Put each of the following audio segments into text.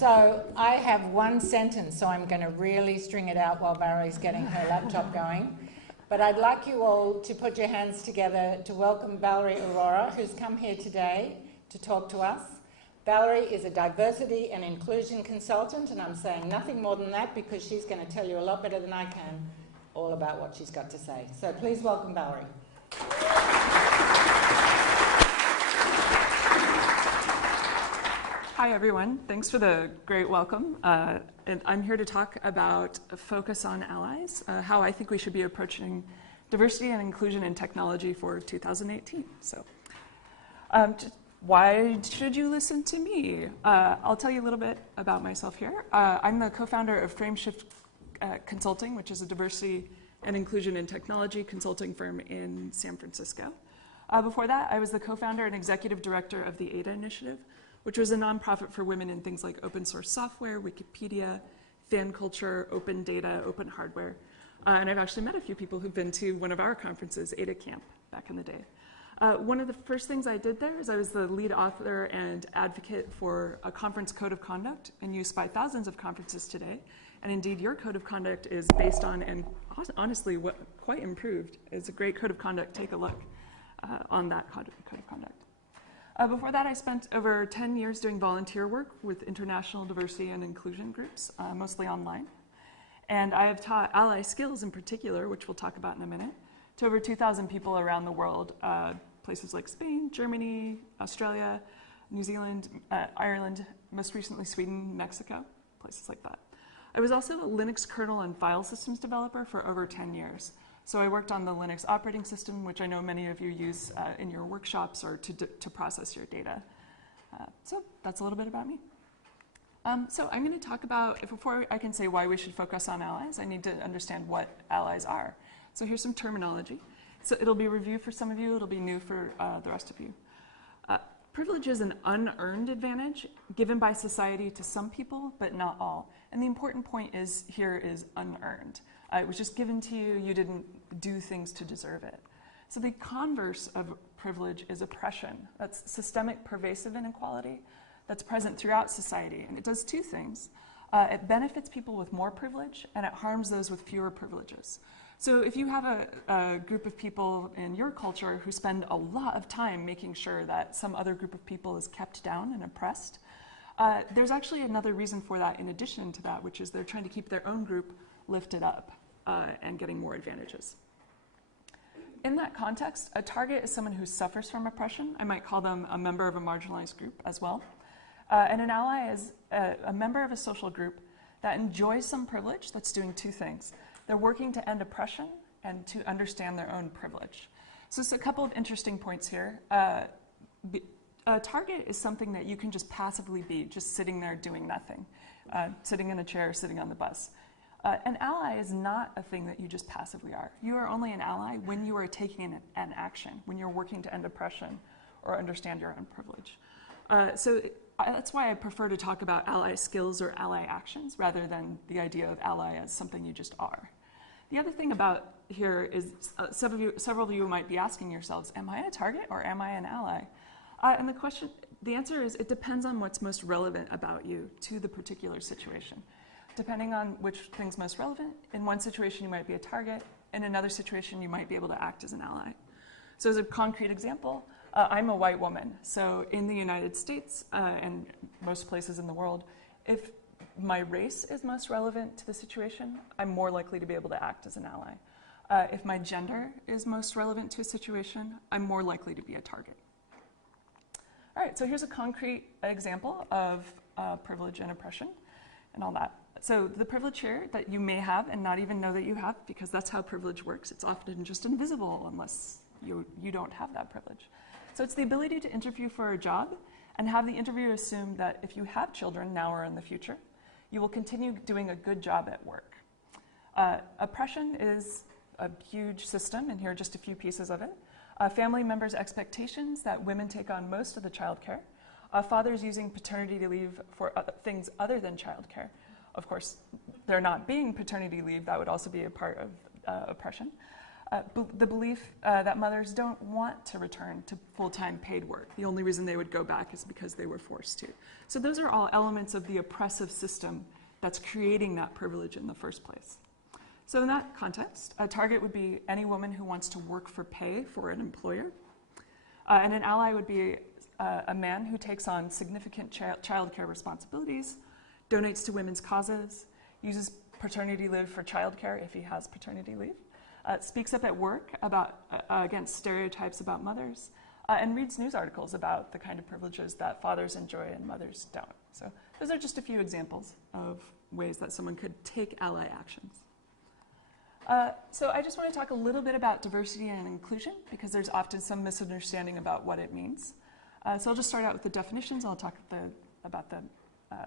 So I have one sentence, so I'm going to really string it out while Valerie's getting her laptop going. But I'd like you all to put your hands together to welcome Valerie Aurora, who's come here today to talk to us. Valerie is a diversity and inclusion consultant, and I'm saying nothing more than that because she's going to tell you a lot better than I can all about what she's got to say. So please welcome Valerie. Hi, everyone. Thanks for the great welcome. And I'm here to talk about a focus on allies, how I think we should be approaching diversity and inclusion in technology for 2018. So why should you listen to me? I'll tell you a little bit about myself here. I'm the co-founder of Frameshift Consulting, which is a diversity and inclusion in technology consulting firm in San Francisco. Before that, I was the co-founder and executive director of the ADA Initiative, which was a nonprofit for women in things like open source software, Wikipedia, fan culture, open data, open hardware. And I've actually met a few people who've been to one of our conferences, ADA Camp, back in the day. One of the first things I did there is I was the lead author and advocate for a conference code of conduct in use by thousands of conferences today. And indeed, your code of conduct is based on, and honestly, quite improved. It's a great code of conduct. Take a look on that code of conduct. Before that, I spent over 10 years doing volunteer work with international diversity and inclusion groups, mostly online. And I have taught ally skills in particular, which we'll talk about in a minute, to over 2,000 people around the world, places like Spain, Germany, Australia, New Zealand, Ireland, most recently Sweden, Mexico, places like that. I was also a Linux kernel and file systems developer for over 10 years. So I worked on the Linux operating system, which I know many of you use in your workshops or to process your data. So that's a little bit about me. So I'm going to talk about, before I can say why we should focus on allies, I need to understand what allies are. So here's some terminology. So it'll be review for some of you, it'll be new for the rest of you. Privilege is an unearned advantage given by society to some people, but not all. And the important point here is unearned. It was just given to you, you didn't do things to deserve it. So the converse of privilege is oppression. That's systemic pervasive inequality that's present throughout society. And it does two things. It benefits people with more privilege, and it harms those with fewer privileges. So if you have a group of people in your culture who spend a lot of time making sure that some other group of people is kept down and oppressed, there's actually another reason for that in addition to that, which is they're trying to keep their own group lifted up and getting more advantages. In that context, a target is someone who suffers from oppression. I might call them a member of a marginalized group as well. And an ally is a member of a social group that enjoys some privilege that's doing two things. They're working to end oppression and to understand their own privilege. So it's a couple of interesting points here. A target is something that you can just passively be, just sitting there doing nothing, sitting in a chair, sitting on the bus. An ally is not a thing that you just passively are. You are only an ally when you are taking an action, when you're working to end oppression or understand your own privilege. So that's why I prefer to talk about ally skills or ally actions rather than the idea of ally as something you just are. The other thing about here is several of you might be asking yourselves, am I a target or am I an ally? And the answer is it depends on what's most relevant about you to the particular situation. Depending on which thing's most relevant, in one situation you might be a target, in another situation you might be able to act as an ally. So as a concrete example, I'm a white woman. So in the United States and most places in the world, if my race is most relevant to the situation, I'm more likely to be able to act as an ally. If my gender is most relevant to a situation, I'm more likely to be a target. All right, so here's a concrete example of privilege and oppression and all that. So the privilege here that you may have and not even know that you have, because that's how privilege works. It's often just invisible unless you don't have that privilege. So it's the ability to interview for a job and have the interviewer assume that if you have children now or in the future, you will continue doing a good job at work. Oppression is a huge system, and here are just a few pieces of it. Family members' expectations that women take on most of the childcare. Fathers using paternity leave for things other than childcare. Of course, there not being paternity leave, that would also be a part of oppression. The belief that mothers don't want to return to full-time paid work. The only reason they would go back is because they were forced to. So those are all elements of the oppressive system that's creating that privilege in the first place. So in that context, a target would be any woman who wants to work for pay for an employer. And an ally would be a man who takes on significant childcare responsibilities, donates to women's causes, uses paternity leave for childcare if he has paternity leave, speaks up at work against stereotypes about mothers, and reads news articles about the kind of privileges that fathers enjoy and mothers don't. So those are just a few examples of ways that someone could take ally actions. So I just want to talk a little bit about diversity and inclusion because there's often some misunderstanding about what it means. So I'll just start out with the definitions. I'll talk about the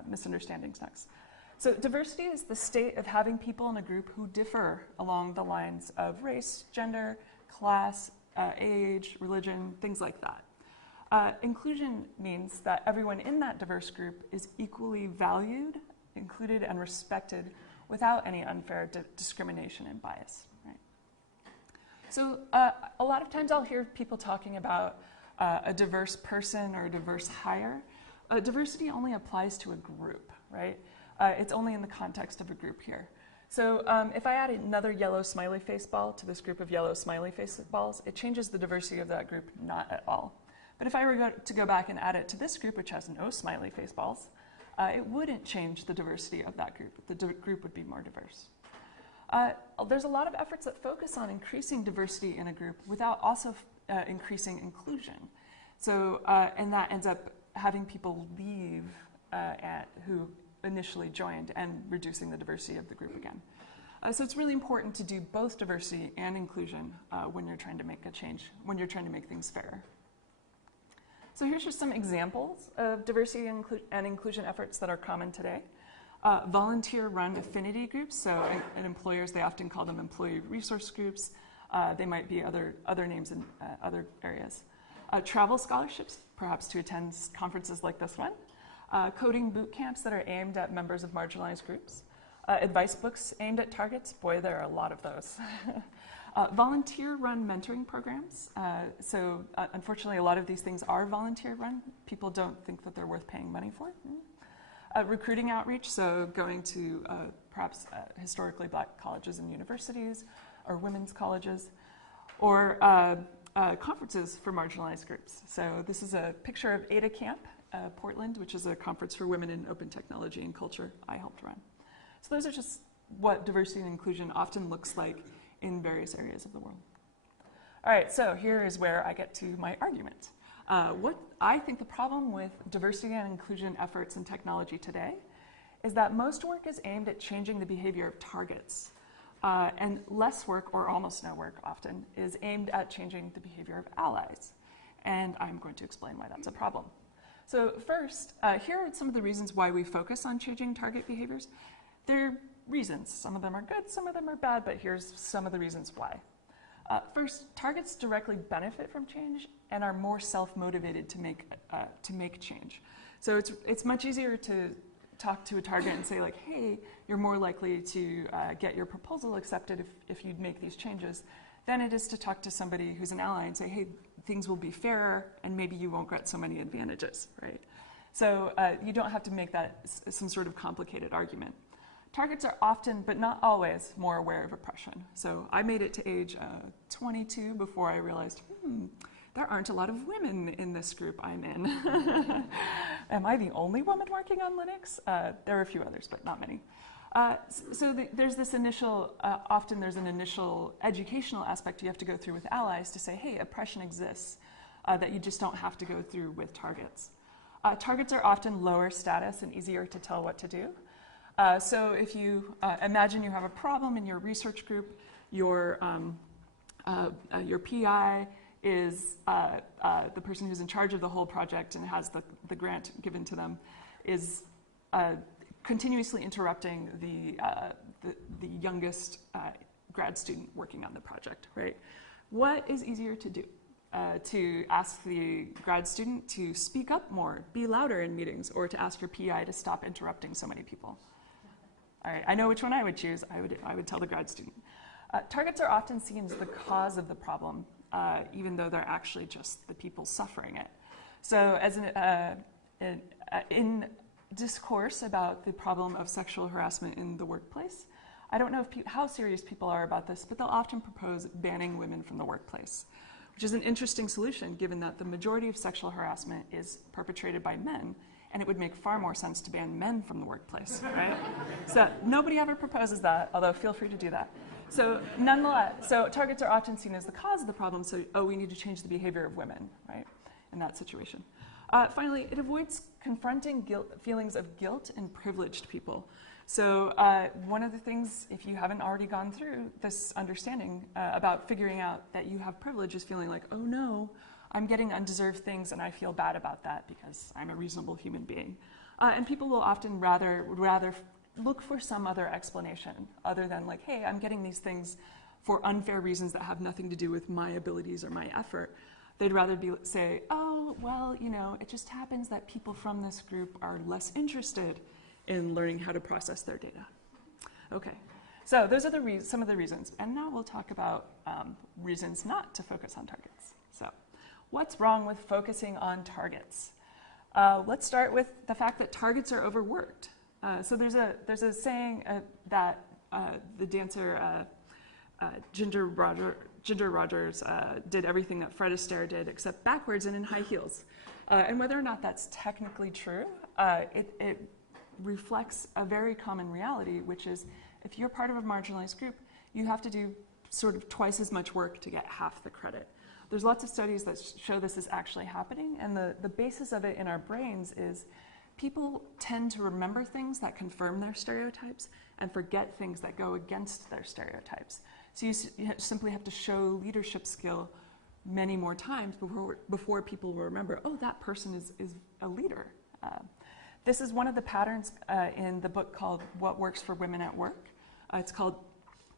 misunderstandings next. So diversity is the state of having people in a group who differ along the lines of race, gender, class, age, religion, things like that. Inclusion means that everyone in that diverse group is equally valued, included, and respected without any unfair discrimination and bias. Right? So a lot of times I'll hear people talking about a diverse person or a diverse hire. Diversity only applies to a group, right? It's only in the context of a group here. So if I add another yellow smiley face ball to this group of yellow smiley face balls, it changes the diversity of that group not at all. But if I were to go back and add it to this group, which has no smiley face balls, it wouldn't change the diversity of that group. The group would be more diverse. There's a lot of efforts that focus on increasing diversity in a group without also increasing inclusion. So, and that ends up having people leave who initially joined and reducing the diversity of the group again. So it's really important to do both diversity and inclusion when you're trying to make a change, when you're trying to make things fairer. So here's just some examples of diversity and inclusion efforts that are common today. Volunteer-run affinity groups, so in employers they often call them employee resource groups. They might be other names in other areas. Travel scholarships, perhaps to attend conferences like this one. Coding boot camps that are aimed at members of marginalized groups. Advice books aimed at targets. Boy, there are a lot of those. Volunteer-run mentoring programs. Unfortunately, a lot of these things are volunteer-run. People don't think that they're worth paying money for. Recruiting outreach, so going to perhaps historically black colleges and universities, or women's colleges, or conferences for marginalized groups. So this is a picture of Ada Camp, Portland, which is a conference for women in open technology and culture I helped run. So those are just what diversity and inclusion often looks like in various areas of the world. All right, so here is where I get to my argument. What I think the problem with diversity and inclusion efforts in technology today is that most work is aimed at changing the behavior of targets, and less work, or almost no work often, is aimed at changing the behavior of allies. And I'm going to explain why that's a problem. So first, here are some of the reasons why we focus on changing target behaviors. There are reasons. Some of them are good, some of them are bad, but here's some of the reasons why. First, targets directly benefit from change and are more self-motivated to make change. So it's much easier to talk to a target and say, like, hey, you're more likely to get your proposal accepted if you make these changes, than it is to talk to somebody who's an ally and say, hey, things will be fairer and maybe you won't get so many advantages, right? So you don't have to make that some sort of complicated argument. Targets are often, but not always, more aware of oppression. So I made it to age 22 before I realized, there aren't a lot of women in this group I'm in. Am I the only woman working on Linux? There are a few others, but not many. There's this initial, often there's an initial educational aspect you have to go through with allies to say, hey, oppression exists, that you just don't have to go through with targets. Targets are often lower status and easier to tell what to do. So if you imagine you have a problem in your research group, your PI is the person who's in charge of the whole project and has the grant given to them, is continuously interrupting the youngest grad student working on the project, right? What is easier to do? To ask the grad student to speak up more, be louder in meetings, or to ask your PI to stop interrupting so many people? All right, I know which one I would choose. I would tell the grad student. Targets are often seen as the cause of the problem, even though they're actually just the people suffering it. So as in discourse about the problem of sexual harassment in the workplace, I don't know how serious people are about this, but they'll often propose banning women from the workplace, which is an interesting solution given that the majority of sexual harassment is perpetrated by men, and it would make far more sense to ban men from the workplace, right? So nobody ever proposes that, although feel free to do that. So nonetheless, so targets are often seen as the cause of the problem, so we need to change the behavior of women, right, in that situation. Finally, it avoids confronting feelings of guilt in privileged people. So one of the things, if you haven't already gone through this understanding about figuring out that you have privilege, is feeling like, oh no, I'm getting undeserved things and I feel bad about that because I'm a reasonable human being. And people will often rather look for some other explanation other than like, hey, I'm getting these things for unfair reasons that have nothing to do with my abilities or my effort. They'd rather say, oh, well, you know, it just happens that people from this group are less interested in learning how to process their data. Okay, so those are some of the reasons. And now we'll talk about reasons not to focus on targets. So what's wrong with focusing on targets? Let's start with the fact that targets are overworked. So there's a saying that the dancer Ginger Rogers did everything that Fred Astaire did except backwards and in high heels. And whether or not that's technically true, it reflects a very common reality, which is if you're part of a marginalized group, you have to do sort of twice as much work to get half the credit. There's lots of studies that show this is actually happening, and the basis of it in our brains is people tend to remember things that confirm their stereotypes and forget things that go against their stereotypes. So you simply have to show leadership skill many more times before people will remember, oh, that person is a leader. This is one of the patterns in the book called What Works for Women at Work. It's called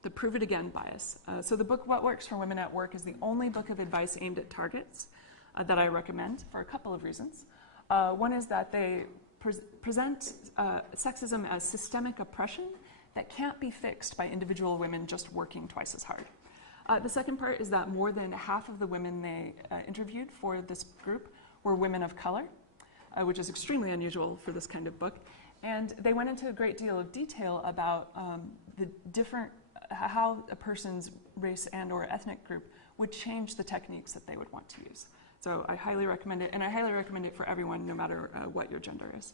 the Prove It Again bias. So the book What Works for Women at Work is the only book of advice aimed at targets that I recommend for a couple of reasons. One is that they present sexism as systemic oppression that can't be fixed by individual women just working twice as hard. The second part is that more than half of the women they interviewed for this group were women of color, which is extremely unusual for this kind of book. And they went into a great deal of detail about how a person's race and or ethnic group would change the techniques that they would want to use. So I highly recommend it, and I highly recommend it for everyone, no matter what your gender is.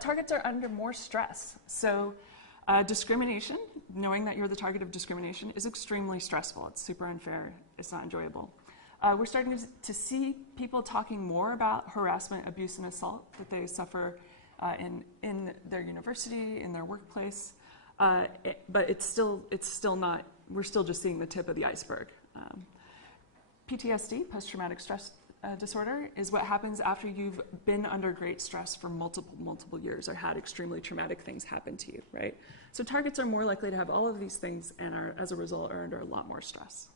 Targets are under more stress. So discrimination, knowing that you're the target of discrimination, is extremely stressful. It's super unfair. It's not enjoyable. We're starting to see people talking more about harassment, abuse, and assault that they suffer in their university, in their workplace. But it's still not, we're still just seeing the tip of the iceberg. PTSD, post-traumatic stress disorder, is what happens after you've been under great stress for multiple years or had extremely traumatic things happen to you, right? So targets are more likely to have all of these things and are, as a result, are under a lot more stress.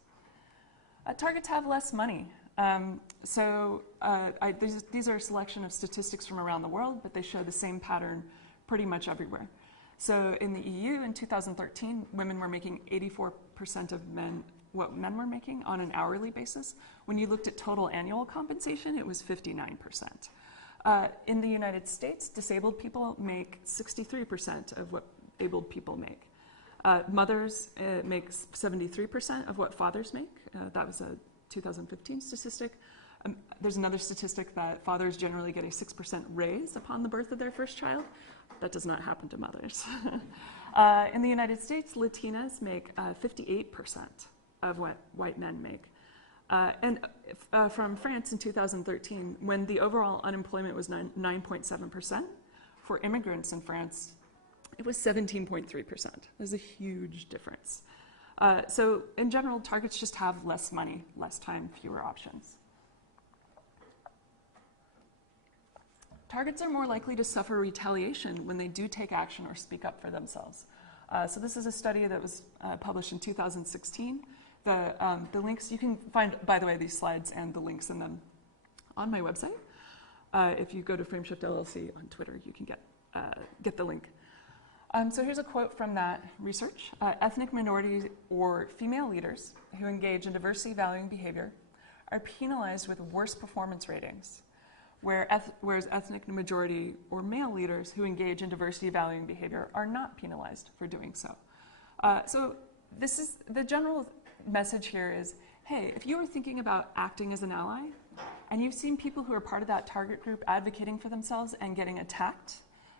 Targets have less money. These are a selection of statistics from around the world, but they show the same pattern pretty much everywhere. So in the EU in 2013, women were making 84% of what men were making on an hourly basis. When you looked at total annual compensation, it was 59%. In the United States, disabled people make 63% of what abled people make. Mothers make 73% of what fathers make. That was a 2015 statistic. There's another statistic that fathers generally get a 6% raise upon the birth of their first child. That does not happen to mothers. In the United States, Latinas make 58% of what white men make. From France in 2013, when the overall unemployment was 9.7%, for immigrants in France, it was 17.3%. There's a huge difference. So in general, targets just have less money, less time, fewer options. Targets are more likely to suffer retaliation when they do take action or speak up for themselves. So this is a study that was published in 2016. The links, you can find, by the way, these slides and the links in them on my website. If you go to Frameshift LLC on Twitter, you can get the link. So here's a quote from that research. Ethnic minorities or female leaders who engage in diversity-valuing behavior are penalized with worse performance ratings, whereas ethnic majority or male leaders who engage in diversity-valuing behavior are not penalized for doing so. So this is the general message here is, hey, if you were thinking about acting as an ally, and you've seen people who are part of that target group advocating for themselves and getting attacked,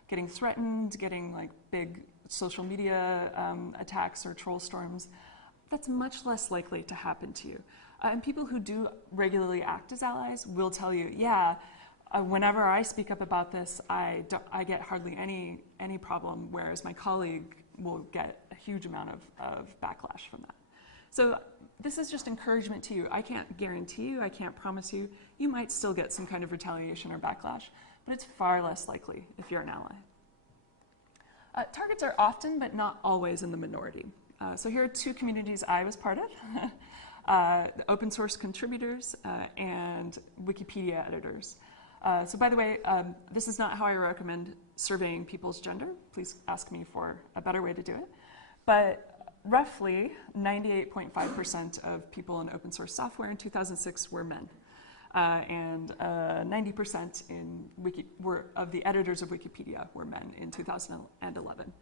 getting threatened, getting like big social media attacks or troll storms, that's much less likely to happen to you. And people who do regularly act as allies will tell you, yeah, whenever I speak up about this, I get hardly any problem, whereas my colleague will get a huge amount of backlash from that. So this is just encouragement to you. I can't guarantee you, I can't promise you. You might still get some kind of retaliation or backlash, but it's far less likely if you're an ally. Targets are often, but not always, in the minority. So here are two communities I was part of, the open source contributors and Wikipedia editors. So by the way, this is not how I recommend surveying people's gender. Please ask me for a better way to do it. But roughly 98.5% of people in open source software in 2006 were men. And 90% of the editors of Wikipedia were men in 2011.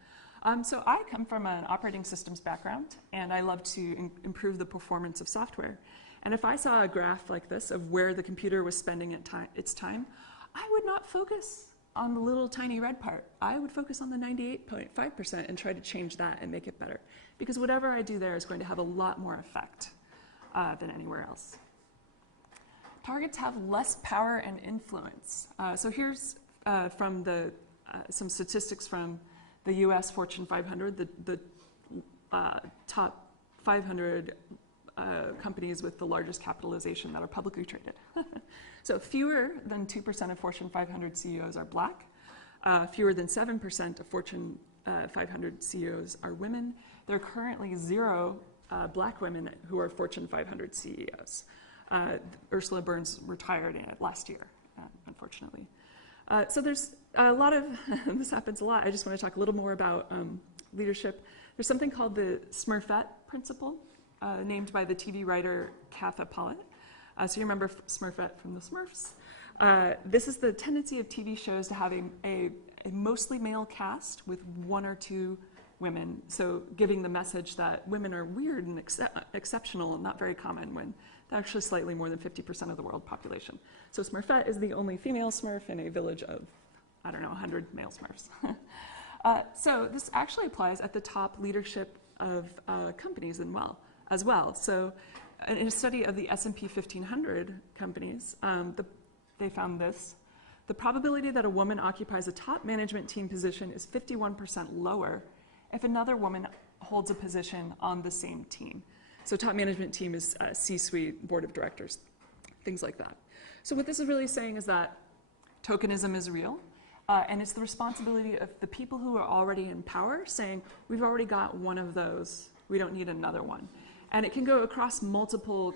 So I come from an operating systems background, and I love to improve the performance of software. And if I saw a graph like this of where the computer was spending its time, I would not focus on the little tiny red part. I would focus on the 98.5% and try to change that and make it better. Because whatever I do there is going to have a lot more effect than anywhere else. Targets have less power and influence. So here's from some statistics from the US Fortune 500, the top 500 companies with the largest capitalization that are publicly traded. So fewer than 2% of Fortune 500 CEOs are black. Fewer than 7% of Fortune 500 CEOs are women. There are currently 0 black women who are Fortune 500 CEOs. Ursula Burns retired last year, unfortunately. So there's a lot of, this happens a lot. I just want to talk a little more about leadership. There's something called the Smurfette Principle, named by the TV writer Katha Pollitt. So you remember Smurfette from the Smurfs. This is the tendency of TV shows to have a mostly male cast with 1 or 2 women, so giving the message that women are weird and exceptional and not very common when they're actually slightly more than 50% of the world population. So Smurfette is the only female Smurf in a village of, I don't know, 100 male Smurfs. So this actually applies at the top leadership of companies as well. So in a study of the S&P 1500 companies, they found this. The probability that a woman occupies a top management team position is 51% lower if another woman holds a position on the same team. So top management team is C-suite, board of directors, things like that. So what this is really saying is that tokenism is real, and it's the responsibility of the people who are already in power saying, we've already got one of those, we don't need another one. And it can go across multiple,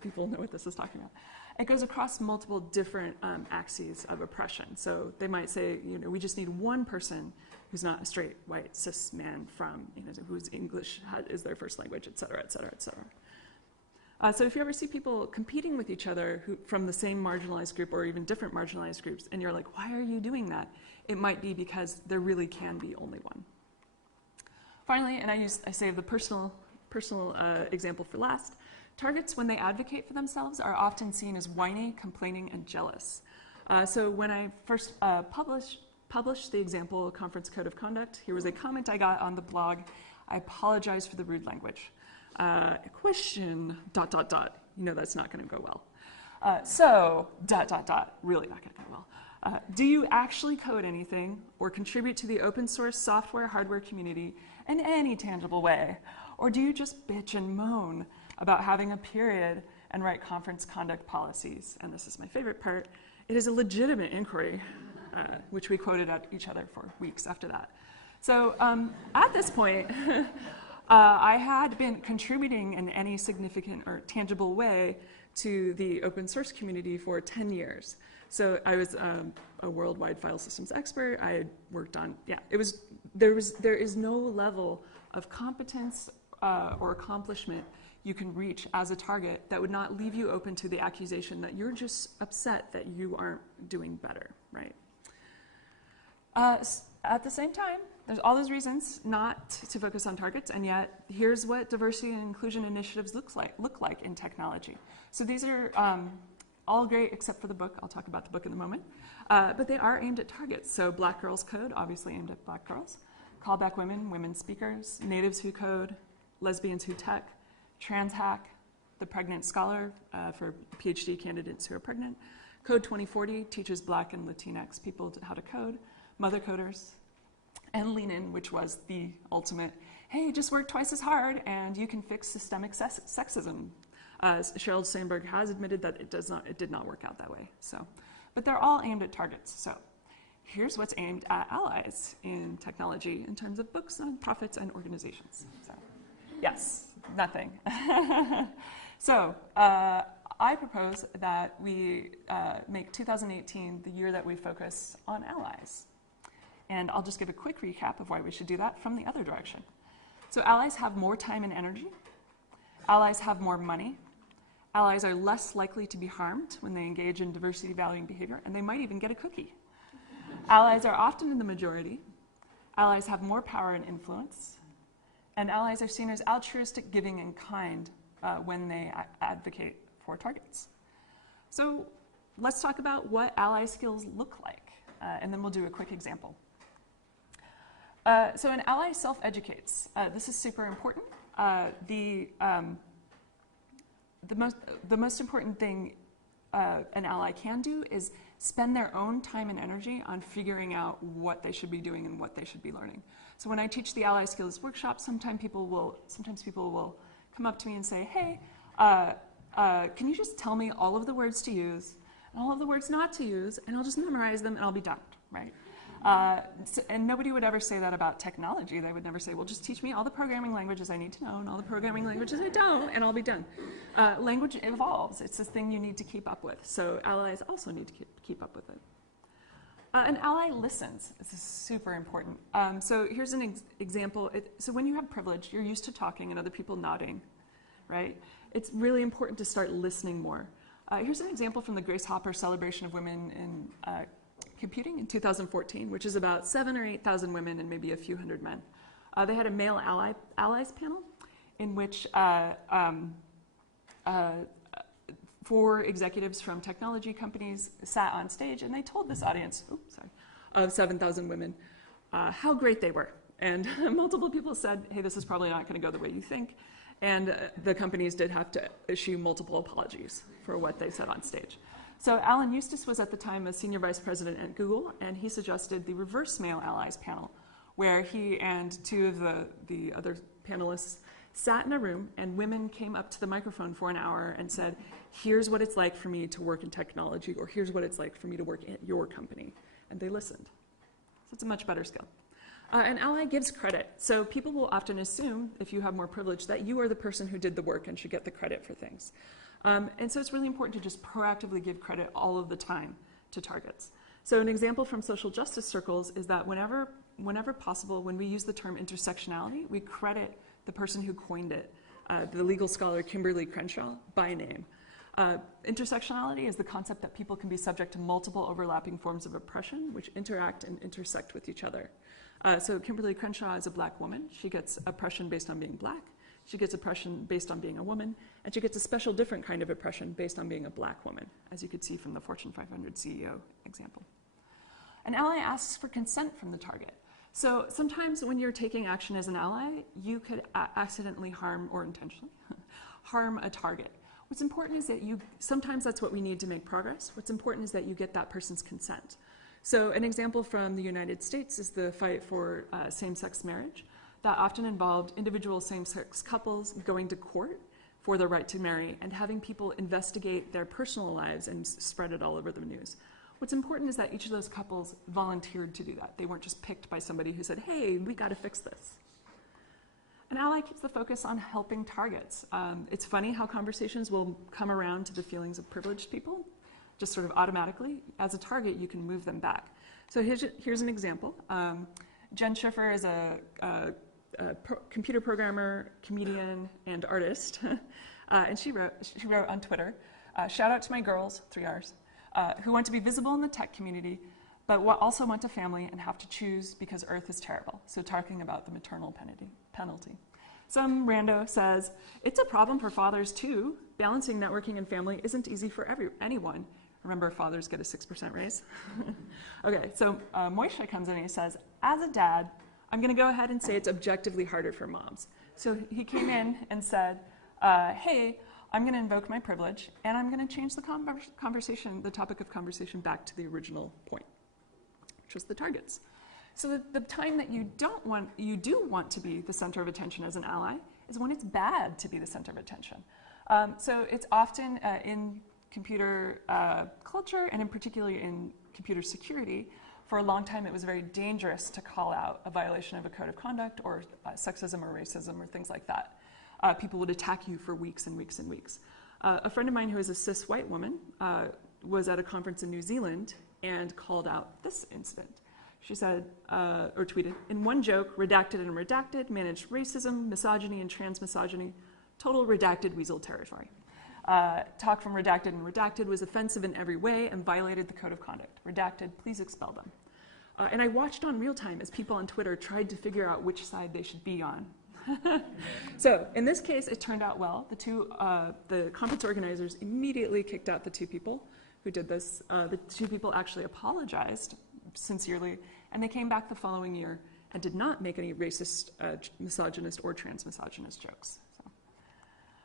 people know what this is talking about. It goes across multiple different axes of oppression. So they might say, we just need one person who's not a straight, white, cis man from, whose English is their first language, et cetera, et cetera, et cetera. So if you ever see people competing with each other from the same marginalized group or even different marginalized groups, and you're like, why are you doing that? It might be because there really can be only one. Finally, and I save the personal example for last, targets, when they advocate for themselves, are often seen as whiny, complaining, and jealous. So when I first published the example conference code of conduct, here was a comment I got on the blog. I apologize for the rude language. Question, ... that's not going to go well. Really not going to go well. Do you actually code anything or contribute to the open source software hardware community in any tangible way? Or do you just bitch and moan about having a period and write conference conduct policies? And this is my favorite part. It is a legitimate inquiry, which we quoted at each other for weeks after that. So at this point, I had been contributing in any significant or tangible way to the open source community for 10 years. So I was a worldwide file systems expert. I had worked on, there is no level of competence or accomplishment you can reach as a target that would not leave you open to the accusation that you're just upset that you aren't doing better, right? At the same time, there's all those reasons not to focus on targets, and yet here's what diversity and inclusion initiatives look like in technology. So these are all great except for the book. I'll talk about the book in a moment. But they are aimed at targets. So Black Girls Code, obviously aimed at Black girls. Callback Women, women speakers. Natives Who Code. Lesbians Who Tech. Trans Hack. The Pregnant Scholar for PhD candidates who are pregnant. Code 2040 teaches Black and Latinx people how to code. Mother Coders. And Lean In, which was the ultimate, hey, just work twice as hard and you can fix systemic sexism. Sheryl Sandberg has admitted that it did not work out that way. So, but they're all aimed at targets. So here's what's aimed at allies in technology in terms of books, nonprofits, and organizations. So yes, nothing. So I propose that we make 2018 the year that we focus on allies. And I'll just give a quick recap of why we should do that from the other direction. So allies have more time and energy. Allies have more money. Allies are less likely to be harmed when they engage in diversity-valuing behavior, and they might even get a cookie. Allies are often in the majority. Allies have more power and influence. And allies are seen as altruistic, giving, and kind when they advocate for targets. So let's talk about what ally skills look like, and then we'll do a quick example. So an ally self-educates. This is super important. The most important thing an ally can do is spend their own time and energy on figuring out what they should be doing and what they should be learning. So when I teach the ally skills workshop, sometimes people will come up to me and say, hey, can you just tell me all of the words to use and all of the words not to use, and I'll just memorize them and I'll be done, right? And nobody would ever say that about technology. They would never say, well, just teach me all the programming languages I need to know and all the programming languages I don't, and I'll be done. Language evolves. It's this thing you need to keep up with. So allies also need to keep up with it. An ally listens. This is super important. So here's an example. So when you have privilege, you're used to talking and other people nodding, right? It's really important to start listening more. Here's an example from the Grace Hopper Celebration of Women in Computing in 2014, which is about 7,000 or 8,000 women and maybe a few hundred men. They had a male allies panel in which 4 executives from technology companies sat on stage, and they told this audience, of 7,000 women, how great they were. And multiple people said, hey, this is probably not going to go the way you think. And the companies did have to issue multiple apologies for what they said on stage. So Alan Eustace was at the time a senior vice president at Google, and he suggested the reverse male allies panel, where he and 2 of the other panelists sat in a room, and women came up to the microphone for an hour and said, here's what it's like for me to work in technology, or here's what it's like for me to work at your company. And they listened. So it's a much better skill. An ally gives credit. So people will often assume, if you have more privilege, that you are the person who did the work and should get the credit for things. And so it's really important to just proactively give credit all of the time to targets. So an example from social justice circles is that whenever possible, when we use the term intersectionality, we credit the person who coined it, the legal scholar Kimberly Crenshaw, by name. Intersectionality is the concept that people can be subject to multiple overlapping forms of oppression which interact and intersect with each other. So Kimberly Crenshaw is a Black woman. She gets oppression based on being Black. She gets oppression based on being a woman, and she gets a special different kind of oppression based on being a Black woman, as you could see from the Fortune 500 CEO example. An ally asks for consent from the target. So sometimes when you're taking action as an ally, you could accidentally harm, or intentionally, harm a target. What's important is that sometimes that's what we need to make progress. What's important is that you get that person's consent. So an example from the United States is the fight for same-sex marriage. That often involved individual same-sex couples going to court for their right to marry and having people investigate their personal lives and spread it all over the news. What's important is that each of those couples volunteered to do that. They weren't just picked by somebody who said, hey, we got to fix this. An ally keeps the focus on helping targets. It's funny how conversations will come around to the feelings of privileged people. just sort of automatically. As a target, you can move them back. So here's an example. Jen Schiffer is a computer programmer, comedian, and artist. And she wrote on Twitter, shout out to my girls, 3 R's, who want to be visible in the tech community, but also want a family and have to choose because Earth is terrible. So talking about the maternal penalty. Some rando says, it's a problem for fathers too. Balancing networking and family isn't easy for anyone. Remember, fathers get a 6% raise? Okay, so Moishe comes in and he says, as a dad, I'm going to go ahead and say it's objectively harder for moms. So he came in and said, hey, I'm going to invoke my privilege, and I'm going to change the conversation, the topic of conversation, back to the original point, which was the targets. So the time that you do want to be the center of attention as an ally is when it's bad to be the center of attention. So it's often in computer culture, and in particularly in computer security, for a long time it was very dangerous to call out a violation of a code of conduct or sexism or racism or things like that. People would attack you for weeks and weeks and weeks. A friend of mine who is a cis white woman was at a conference in New Zealand and called out this incident. She said, or tweeted, in one joke, redacted and redacted managed racism, misogyny, and transmisogyny, total redacted weasel territory. Talk from redacted and redacted was offensive in every way and violated the code of conduct. Redacted, please expel them. And I watched on real time as people on Twitter tried to figure out which side they should be on. So in this case, it turned out well. The conference organizers immediately kicked out the 2 people who did this. The 2 people actually apologized sincerely, and they came back the following year and did not make any racist, misogynist, or transmisogynist jokes. So.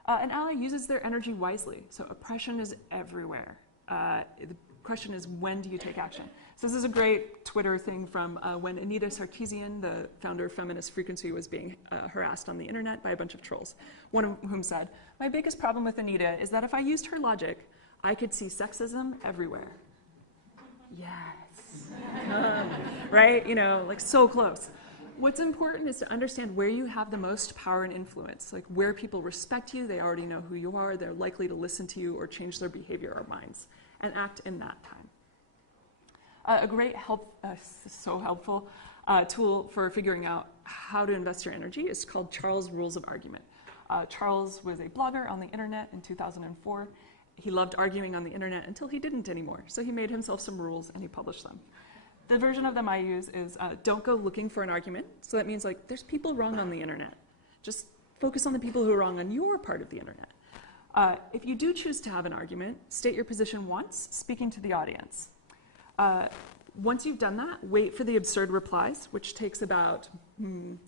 An ally uses their energy wisely. So oppression is everywhere. The question is, when do you take action? So this is a great Twitter thing from when Anita Sarkeesian, the founder of Feminist Frequency, was being harassed on the internet by a bunch of trolls, one of whom said, my biggest problem with Anita is that if I used her logic, I could see sexism everywhere. Yes. Right? You know, like so close. What's important is to understand where you have the most power and influence, like where people respect you, they already know who you are, they're likely to listen to you or change their behavior or minds, and act in that time. A great so helpful tool for figuring out how to invest your energy is called Charles' Rules of Argument. Charles was a blogger on the internet in 2004. He loved arguing on the internet until he didn't anymore. So he made himself some rules and he published them. The version of them I use is don't go looking for an argument. So that means like there's people wrong on the internet. Just focus on the people who are wrong on your part of the internet. If you do choose to have an argument, state your position once, speaking to the audience. Once you've done that, wait for the absurd replies, which takes about 2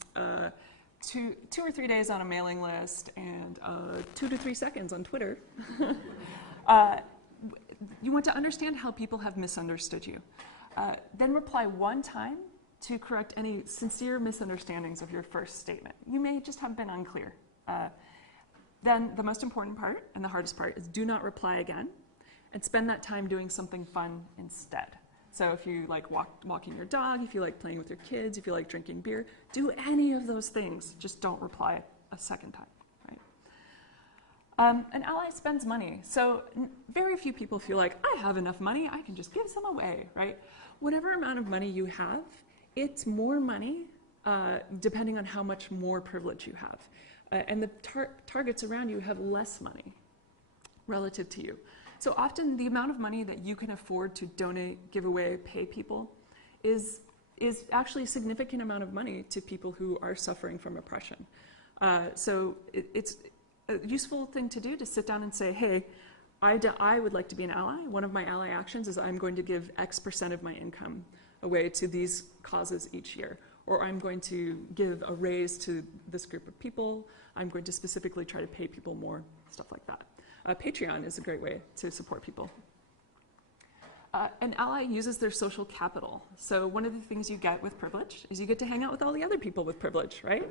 or 3 days on a mailing list and 2 to 3 seconds on Twitter. You want to understand how people have misunderstood you. Then reply one time to correct any sincere misunderstandings of your first statement. You may just have been unclear. Then the most important part and the hardest part is do not reply again and spend that time doing something fun instead. So if you like walking your dog, if you like playing with your kids, if you like drinking beer, do any of those things. Just don't reply a second time. Right? An ally spends money. So very few people feel like, I have enough money, I can just give some away, right? Whatever amount of money you have, it's more money depending on how much more privilege you have. And the targets around you have less money relative to you. So often the amount of money that you can afford to donate, give away, pay people is actually a significant amount of money to people who are suffering from oppression. So it's a useful thing to do to sit down and say, hey, I would like to be an ally. One of my ally actions is I'm going to give X% of my income away to these causes each year. Or I'm going to give a raise to this group of people. I'm going to specifically try to pay people more, stuff like that. Patreon is a great way to support people. An ally uses their social capital. So one of the things you get with privilege is you get to hang out with all the other people with privilege, right?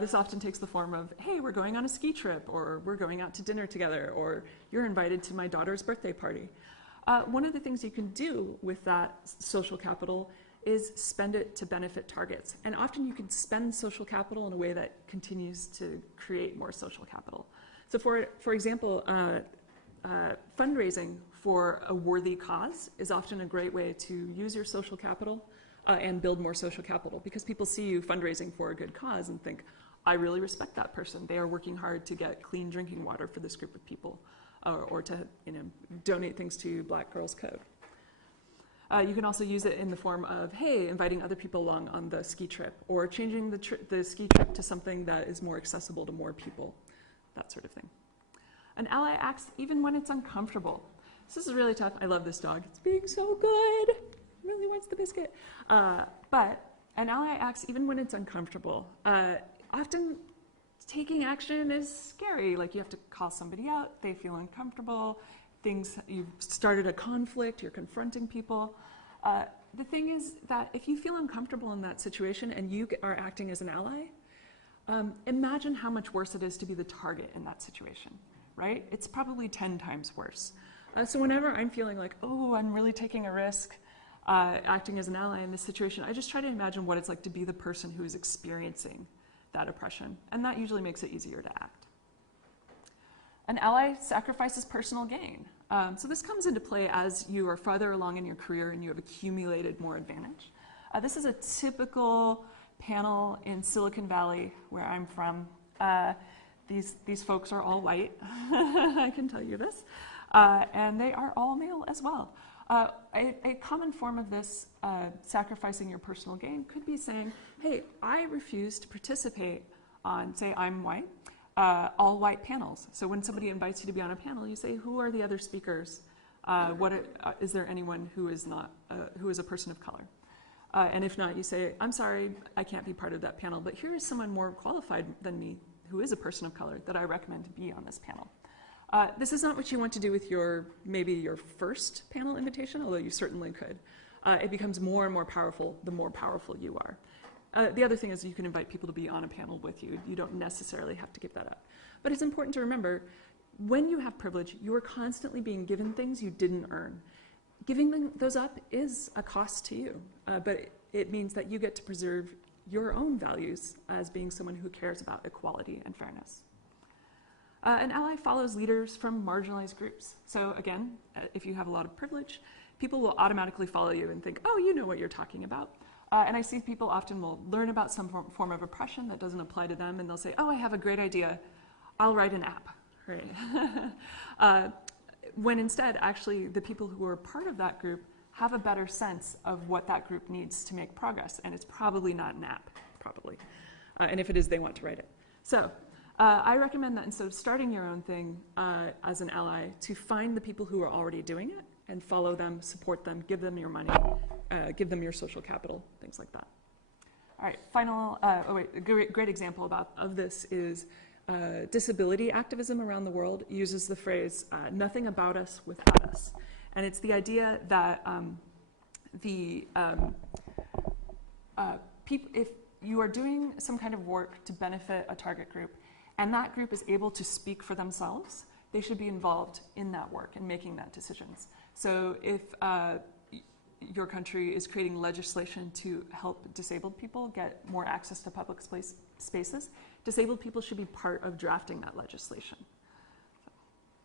This often takes the form of, hey, we're going on a ski trip, or we're going out to dinner together, or you're invited to my daughter's birthday party. One of the things you can do with that social capital is spend it to benefit targets. And often you can spend social capital in a way that continues to create more social capital. So for example, fundraising for a worthy cause is often a great way to use your social capital and build more social capital, because people see you fundraising for a good cause and think, I really respect that person. They are working hard to get clean drinking water for this group of people, or to donate things to Black Girls Code. You can also use it in the form of, hey, inviting other people along on the ski trip, or changing the ski trip to something that is more accessible to more people, that sort of thing. An ally acts even when it's uncomfortable. This is really tough. I love this dog. It's being so good. Really wants the biscuit. But an ally acts even when it's uncomfortable. Often taking action is scary. Like, you have to call somebody out, they feel uncomfortable, you've started a conflict, you're confronting people. The thing is that if you feel uncomfortable in that situation and you are acting as an ally, imagine how much worse it is to be the target in that situation, right? It's probably 10 times worse. So whenever I'm feeling like, oh, I'm really taking a risk, acting as an ally in this situation, I just try to imagine what it's like to be the person who is experiencing that oppression, and that usually makes it easier to act. An ally sacrifices personal gain. So this comes into play as you are farther along in your career and you have accumulated more advantage. This is a typical panel in Silicon Valley, where I'm from. These folks are all white, I can tell you this, and they are all male as well. A common form of this, sacrificing your personal gain, could be saying, hey, I refuse to participate on, say I'm white, all white panels. So when somebody invites you to be on a panel, you say, who are the other speakers? Is there anyone who is not, who is a person of color? And if not, you say, I'm sorry, I can't be part of that panel, but here is someone more qualified than me who is a person of color that I recommend to be on this panel. This is not what you want to do with maybe your first panel invitation, although you certainly could. It becomes more and more powerful the more powerful you are. The other thing is you can invite people to be on a panel with you. You don't necessarily have to give that up. But it's important to remember, when you have privilege, you are constantly being given things you didn't earn. Giving those up is a cost to you, but it means that you get to preserve your own values as being someone who cares about equality and fairness. An ally follows leaders from marginalized groups. So again, if you have a lot of privilege, people will automatically follow you and think, oh, you know what you're talking about. And I see people often will learn about some form of oppression that doesn't apply to them, and they'll say, oh, I have a great idea. I'll write an app. Right? When instead, actually, the people who are part of that group have a better sense of what that group needs to make progress, and it's probably not an app, probably. And if it is, they want to write it. So I recommend that instead of starting your own thing as an ally, to find the people who are already doing it and follow them, support them, give them your money, give them your social capital, things like that. All right, final, a great example of this is disability activism around the world uses the phrase, nothing about us without us. And it's the idea that if you are doing some kind of work to benefit a target group, and that group is able to speak for themselves, they should be involved in that work and making that decisions. So if your country is creating legislation to help disabled people get more access to public spaces, disabled people should be part of drafting that legislation.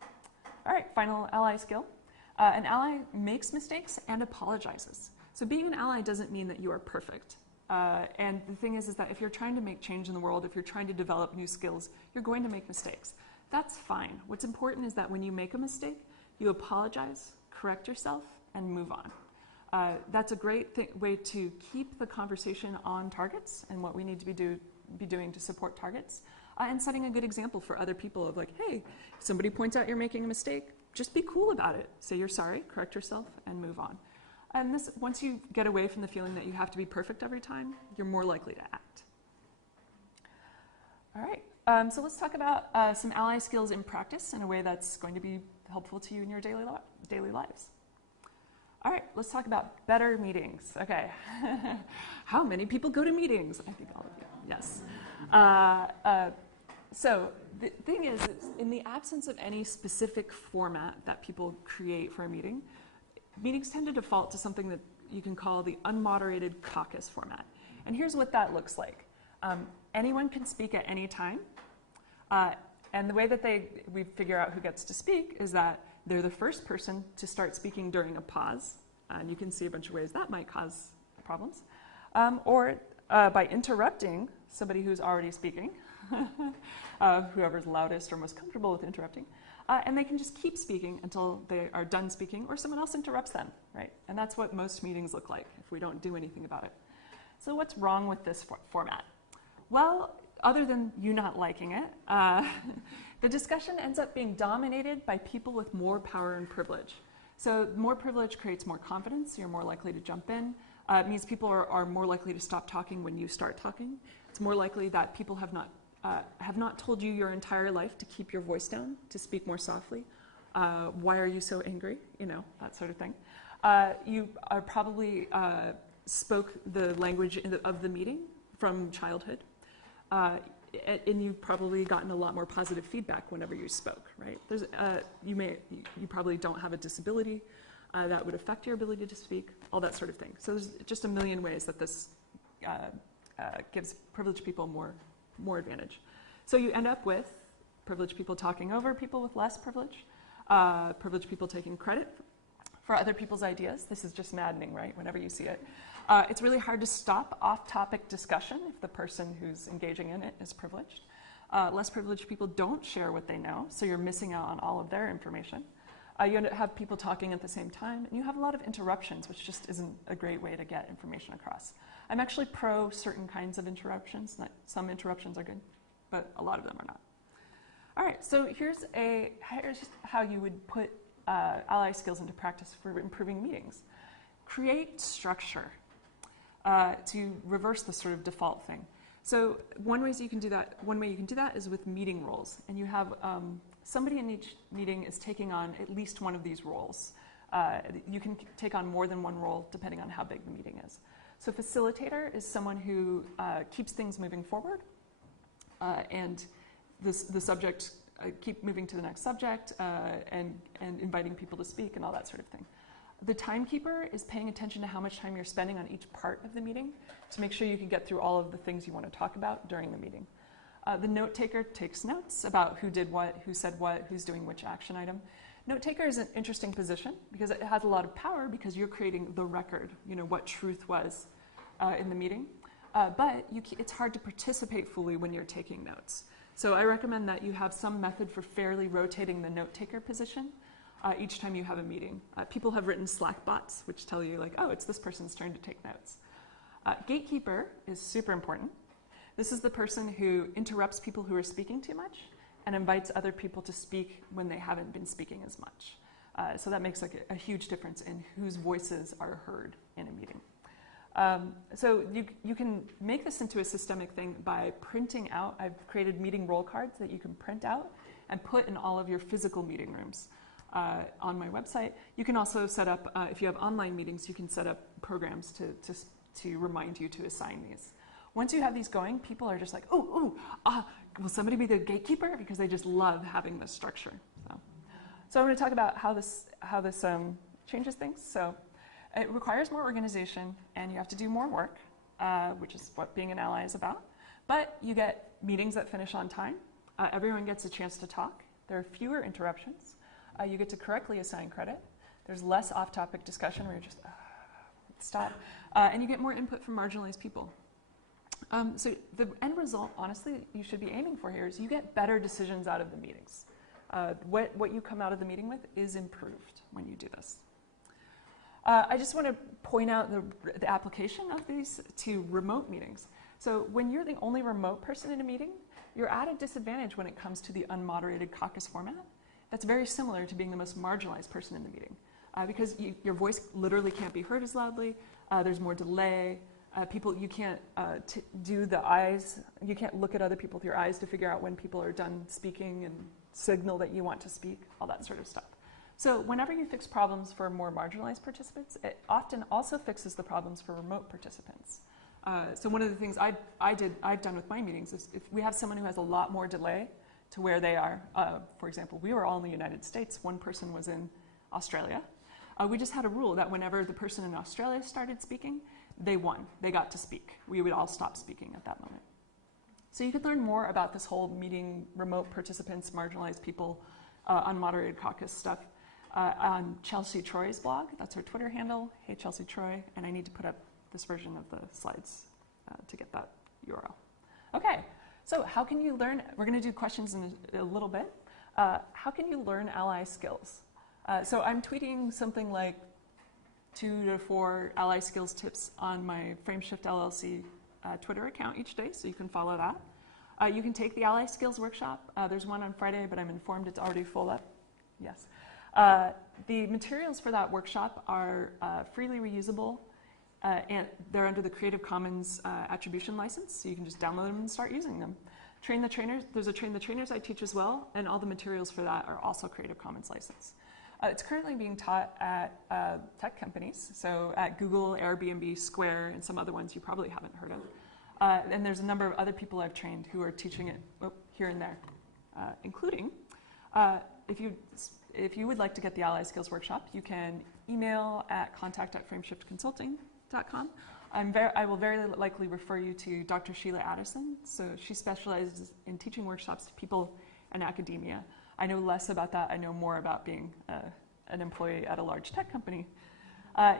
So. All right, final ally skill. An ally makes mistakes and apologizes. So being an ally doesn't mean that you are perfect. And the thing is that if you're trying to make change in the world, if you're trying to develop new skills, you're going to make mistakes. That's fine. What's important is that when you make a mistake, you apologize, correct yourself, and move on. That's a great way to keep the conversation on targets and what we need to be doing to support targets, and setting a good example for other people of like, hey, if somebody points out you're making a mistake, just be cool about it. Say you're sorry, correct yourself, and move on. And this, once you get away from the feeling that you have to be perfect every time, you're more likely to act. All right, so let's talk about some ally skills in practice in a way that's going to be helpful to you in your daily lives. All right, let's talk about better meetings. Okay, how many people go to meetings? I think all of you, yes. So the thing is, in the absence of any specific format that people create for a meeting, meetings tend to default to something that you can call the unmoderated caucus format. And here's what that looks like. Anyone can speak at any time. And the way that we figure out who gets to speak is that they're the first person to start speaking during a pause, and you can see a bunch of ways that might cause problems, or by interrupting somebody who's already speaking, whoever's loudest or most comfortable with interrupting, and they can just keep speaking until they are done speaking or someone else interrupts them, right? And that's what most meetings look like if we don't do anything about it. So what's wrong with this format? Well, other than you not liking it, the discussion ends up being dominated by people with more power and privilege. So more privilege creates more confidence, so you're more likely to jump in. It means people are more likely to stop talking when you start talking. It's more likely that people have not told you your entire life to keep your voice down, to speak more softly. Why are you so angry? You know, that sort of thing. You are probably spoke the language of the meeting from childhood. And you've probably gotten a lot more positive feedback whenever you spoke, right? You probably don't have a disability that would affect your ability to speak, all that sort of thing. So there's just a million ways that this gives privileged people more advantage. So you end up with privileged people talking over people with less privilege, privileged people taking credit for other people's ideas. This is just maddening, right, whenever you see it. It's really hard to stop off-topic discussion if the person who's engaging in it is privileged. Less privileged people don't share what they know, so you're missing out on all of their information. You end up have people talking at the same time, and you have a lot of interruptions, which just isn't a great way to get information across. I'm actually pro certain kinds of interruptions. Some interruptions are good, but a lot of them are not. All right, so here's how you would put ally skills into practice for improving meetings. Create structure to reverse the sort of default thing. So one way you can do that is with meeting roles, and you have somebody in each meeting is taking on at least one of these roles. You can take on more than one role depending on how big the meeting is. So facilitator is someone who keeps things moving forward, and the subject keep moving to the next subject and inviting people to speak and all that sort of thing. The timekeeper is paying attention to how much time you're spending on each part of the meeting to make sure you can get through all of the things you want to talk about during the meeting. The note taker takes notes about who did what, who said what, who's doing which action item. Note taker is an interesting position because it has a lot of power because you're creating the record, you know, what truth was in the meeting. But it's hard to participate fully when you're taking notes. So I recommend that you have some method for fairly rotating the note taker position each time you have a meeting. People have written Slack bots which tell you like, oh, it's this person's turn to take notes. Gatekeeper is super important. This is the person who interrupts people who are speaking too much and invites other people to speak when they haven't been speaking as much. So that makes like a huge difference in whose voices are heard in a meeting. So you can make this into a systemic thing by printing out. I've created meeting roll cards that you can print out and put in all of your physical meeting rooms on my website. You can also set up, if you have online meetings, you can set up programs to remind you to assign these. Once you have these going, people are just like, will somebody be the gatekeeper? Because they just love having this structure. So I'm going to talk about how this changes things. So it requires more organization, and you have to do more work, which is what being an ally is about. But you get meetings that finish on time. Everyone gets a chance to talk. There are fewer interruptions. You get to correctly assign credit. There's less off-topic discussion where you're just, stop. And you get more input from marginalized people. So the end result, honestly, you should be aiming for here is you get better decisions out of the meetings. What you come out of the meeting with is improved when you do this. I just want to point out the application of these to remote meetings. So when you're the only remote person in a meeting, you're at a disadvantage when it comes to the unmoderated caucus format. That's very similar to being the most marginalized person in the meeting because your voice literally can't be heard as loudly. There's more delay. You can't do the eyes. You can't look at other people with your eyes to figure out when people are done speaking and signal that you want to speak, all that sort of stuff. So whenever you fix problems for more marginalized participants, it often also fixes the problems for remote participants. So one of the things I've done with my meetings is if we have someone who has a lot more delay to where they are, for example, we were all in the United States, one person was in Australia. We just had a rule that whenever the person in Australia started speaking, they won. They got to speak. We would all stop speaking at that moment. So you could learn more about this whole meeting, remote participants, marginalized people, unmoderated caucus stuff on Chelsea Troy's blog. That's her Twitter handle, Hey Chelsea Troy, and I need to put up this version of the slides to get that URL. Okay, so how can you learn? We're going to do questions in a little bit. How can you learn ally skills? So I'm tweeting something like 2 to 4 ally skills tips on my Frameshift LLC Twitter account each day, so you can follow that. You can take the ally skills workshop. There's one on Friday, but I'm informed it's already full up. Yes. The materials for that workshop are freely reusable, and they're under the Creative Commons attribution license, so you can just download them and start using them. Train the Trainers, there's a Train the Trainers I teach as well, and all the materials for that are also Creative Commons license. It's currently being taught at tech companies, so at Google, Airbnb, Square, and some other ones you probably haven't heard of. And there's a number of other people I've trained who are teaching it here and there, including if you would like to get the Ally Skills Workshop, you can email at contact@frameshiftconsulting.com. I will very likely refer you to Dr. Sheila Addison. So she specializes in teaching workshops to people in academia. I know less about that. I know more about being an employee at a large tech company.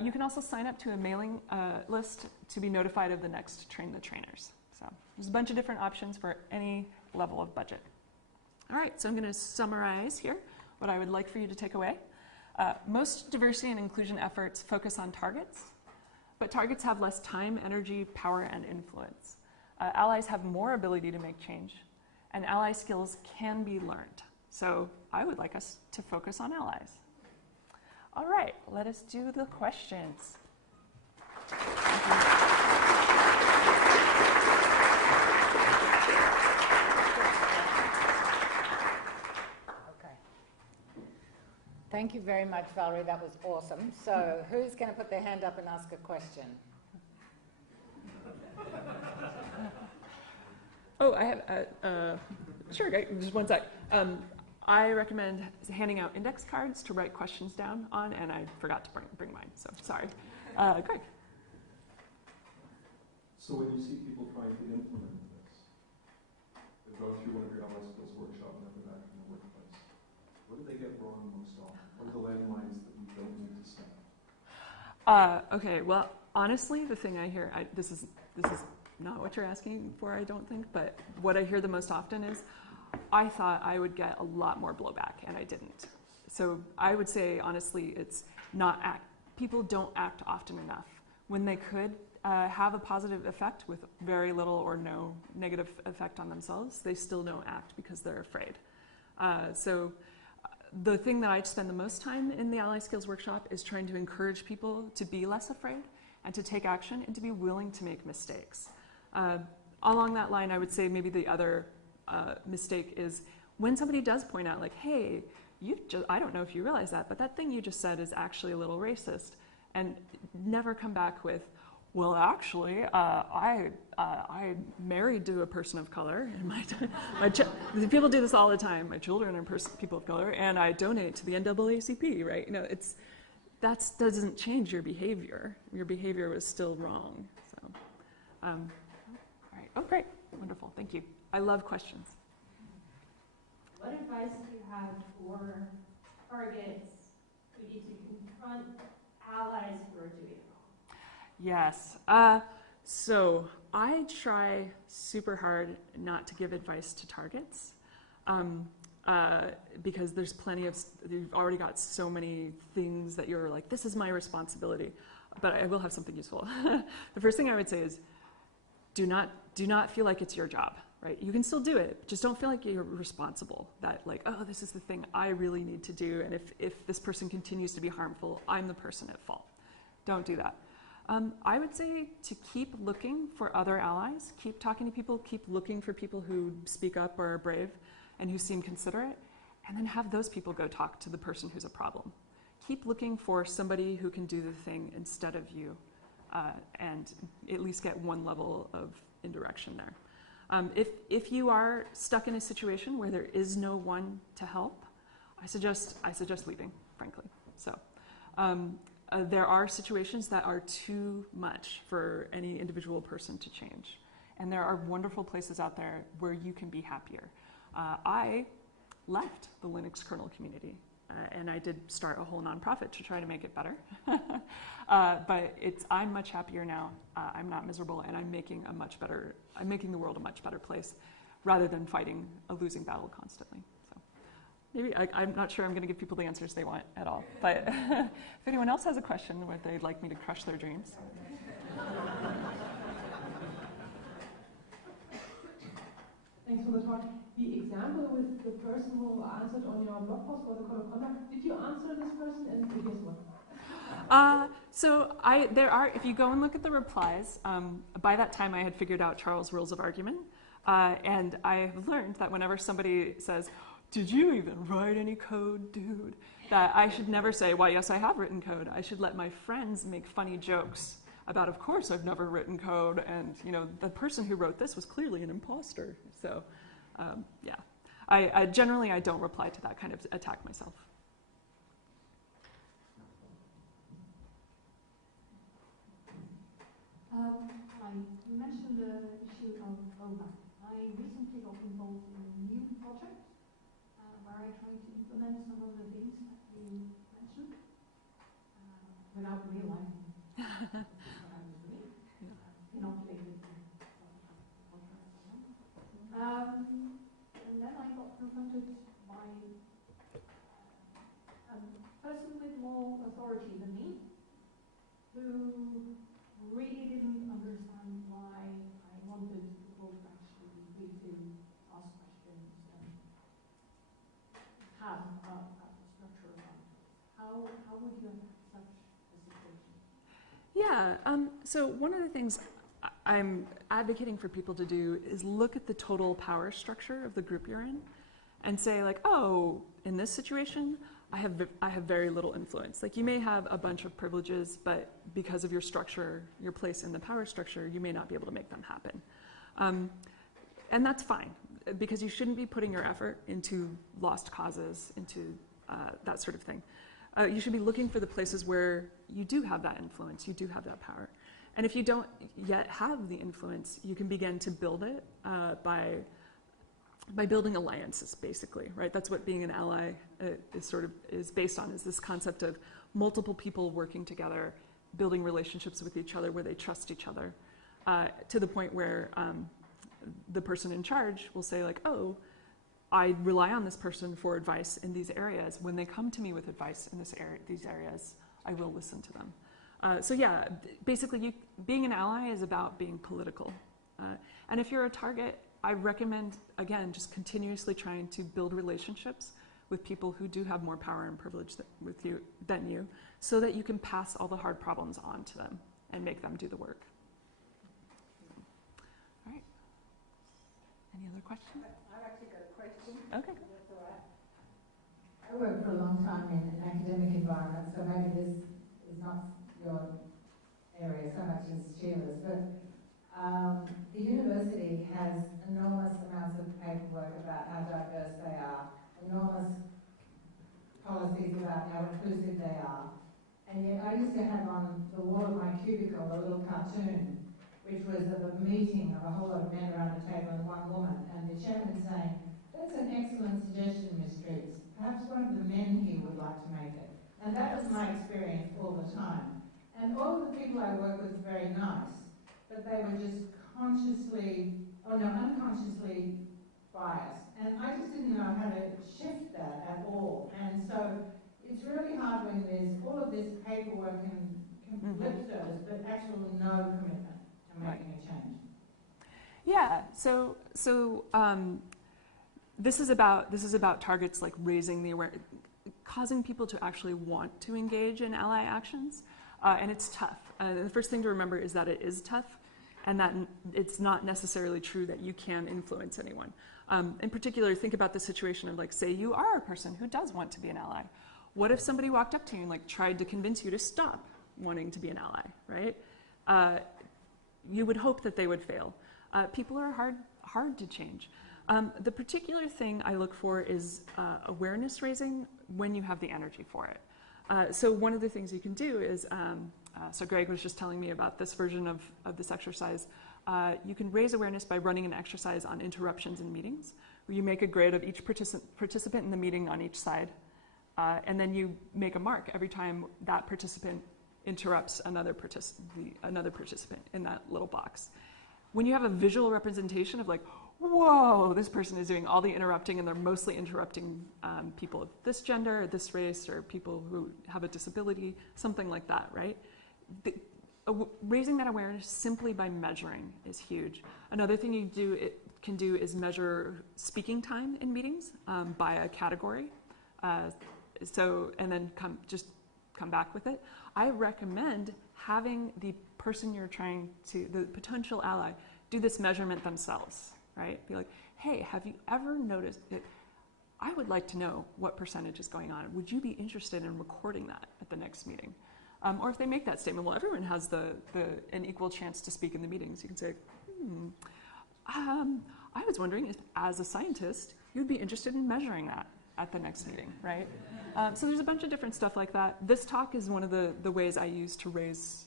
You can also sign up to a mailing list to be notified of the next Train the Trainers. So there's a bunch of different options for any level of budget. All right, so I'm going to summarize here what I would like for you to take away. Most diversity and inclusion efforts focus on targets, but targets have less time, energy, power, and influence. Allies have more ability to make change, and ally skills can be learned. So I would like us to focus on allies. All right, let us do the questions. Thank you very much, Valerie. That was awesome. So who's going to put their hand up and ask a question? Oh, I have, sure, just one sec. I recommend handing out index cards to write questions down on, and I forgot to bring mine, so sorry. Greg. So when you see people trying to implement this, they go through one of your ally skills workshop and they're back in the workplace, what do they get wrong most often? What are the landmines that we don't need to stop? Okay, well, honestly, the thing I hear, this is not what you're asking for, I don't think, but what I hear the most often is, I thought I would get a lot more blowback, and I didn't. So I would say, honestly, it's not people don't act often enough. When they could have a positive effect with very little or no negative effect on themselves, they still don't act because they're afraid. So the thing that I spend the most time in the Ally Skills Workshop is trying to encourage people to be less afraid and to take action and to be willing to make mistakes. Along that line, I would say maybe the other mistake is when somebody does point out, like, hey, I don't know if you realize that, but that thing you just said is actually a little racist, and never come back with, well, actually, I married to a person of color, and people do this all the time. My children are people of color, and I donate to the NAACP, right? You know, that doesn't change your behavior. Your behavior was still wrong. So, all right. Oh, great, wonderful, thank you. I love questions. What advice do you have for targets who need to confront allies who are doing wrong? Yes. So I try super hard not to give advice to targets because there's plenty of, you've already got so many things that you're like, this is my responsibility, but I will have something useful. The first thing I would say is do not feel like it's your job. Right? You can still do it, just don't feel like you're responsible, that like, oh, this is the thing I really need to do, and if this person continues to be harmful, I'm the person at fault. Don't do that. I would say to keep looking for other allies, keep talking to people, keep looking for people who speak up or are brave and who seem considerate, and then have those people go talk to the person who's a problem. Keep looking for somebody who can do the thing instead of you, and at least get one level of indirection there. If you are stuck in a situation where there is no one to help, I suggest leaving, frankly. So there are situations that are too much for any individual person to change. And there are wonderful places out there where you can be happier. I left the Linux kernel community and I did start a whole nonprofit to try to make it better. But I'm much happier now. I'm not miserable, and I'm making the world a much better place, rather than fighting a losing battle constantly. So maybe I'm not sure I'm going to give people the answers they want at all. But if anyone else has a question where they'd like me to crush their dreams. Thanks for the talk. The example with the person who answered on your blog post for the code of conduct, did you answer this person, and if yes, what? If you go and look at the replies, by that time I had figured out Charles' rules of argument, and I have learned that whenever somebody says, "Did you even write any code, dude?" that I should never say, "Why, yes, I have written code." I should let my friends make funny jokes about, "Of course I've never written code, and the person who wrote this was clearly an imposter." So, yeah. I generally don't reply to that kind of attack myself. Hi, you mentioned the issue of roadmap. I recently got involved in a new project where I tried to implement some of the things that you mentioned without realizing what I was doing. Inoculated. And then I got confronted by a person with more authority than me who really didn't understand why I wanted people to actually be free to ask questions and have a structure around it. How would you attack such a situation? Yeah, so one of the things I'm advocating for people to do is look at the total power structure of the group you're in and say, like, oh, in this situation, I have very little influence. Like, you may have a bunch of privileges, but because of your structure, your place in the power structure, you may not be able to make them happen. And that's fine, because you shouldn't be putting your effort into lost causes, into that sort of thing. You should be looking for the places where you do have that influence, you do have that power. And if you don't yet have the influence, you can begin to build it by building alliances, basically, right? That's what being an ally is based on, is this concept of multiple people working together, building relationships with each other where they trust each other, to the point where the person in charge will say, like, oh, I rely on this person for advice in these areas. When they come to me with advice in these areas, I will listen to them. So yeah, basically being an ally is about being political. And if you're a target, I recommend, again, just continuously trying to build relationships with people who do have more power and privilege than you, so that you can pass all the hard problems on to them and make them do the work. All right. Any other questions? I've actually got a question. Okay. That's all right. I worked for a long time in an academic environment, so maybe this is not your area so much as Sheila's, but the university has enormous amounts of paperwork about how diverse they are, enormous policies about how inclusive they are, and yet I used to have on the wall of my cubicle a little cartoon which was of a meeting of a whole lot of men around a table and one woman, and the chairman saying, "That's an excellent suggestion, Miss Triggs. Perhaps one of the men here would like to make it." And that was my experience all the time. And all of the people I work with were very nice, but they were just unconsciously biased. And I just didn't know how to shift that at all. And so it's really hard when there's all of this paperwork and lip service, but actually no commitment to making a change. Yeah. So this is about targets, like raising the awareness, causing people to actually want to engage in ally actions, and it's tough. The first thing to remember is that it is tough, and that it's not necessarily true that you can influence anyone. In particular, think about the situation of, like, say you are a person who does want to be an ally. What if somebody walked up to you and, like, tried to convince you to stop wanting to be an ally, right? You would hope that they would fail. People are hard to change. The particular thing I look for is awareness raising when you have the energy for it. So one of the things you can do is, so Greg was just telling me about this version of this exercise. You can raise awareness by running an exercise on interruptions in meetings, where you make a grid of each participant in the meeting on each side, And then you make a mark every time that participant interrupts another participant in that little box. When you have a visual representation of like, whoa, this person is doing all the interrupting and they're mostly interrupting people of this gender or this race or people who have a disability, something like that, right? Raising that awareness simply by measuring is huge. Another thing you can do is measure speaking time in meetings by a category. And then come back with it. I recommend having the person the potential ally, do this measurement themselves, right? Be like, hey, have you ever noticed that I would like to know what percentage is going on. Would you be interested in recording that at the next meeting? Or if they make that statement, well, everyone has an equal chance to speak in the meetings. You can say, I was wondering if, as a scientist, you'd be interested in measuring that at the next meeting, right? So there's a bunch of different stuff like that. This talk is one of the ways I use to raise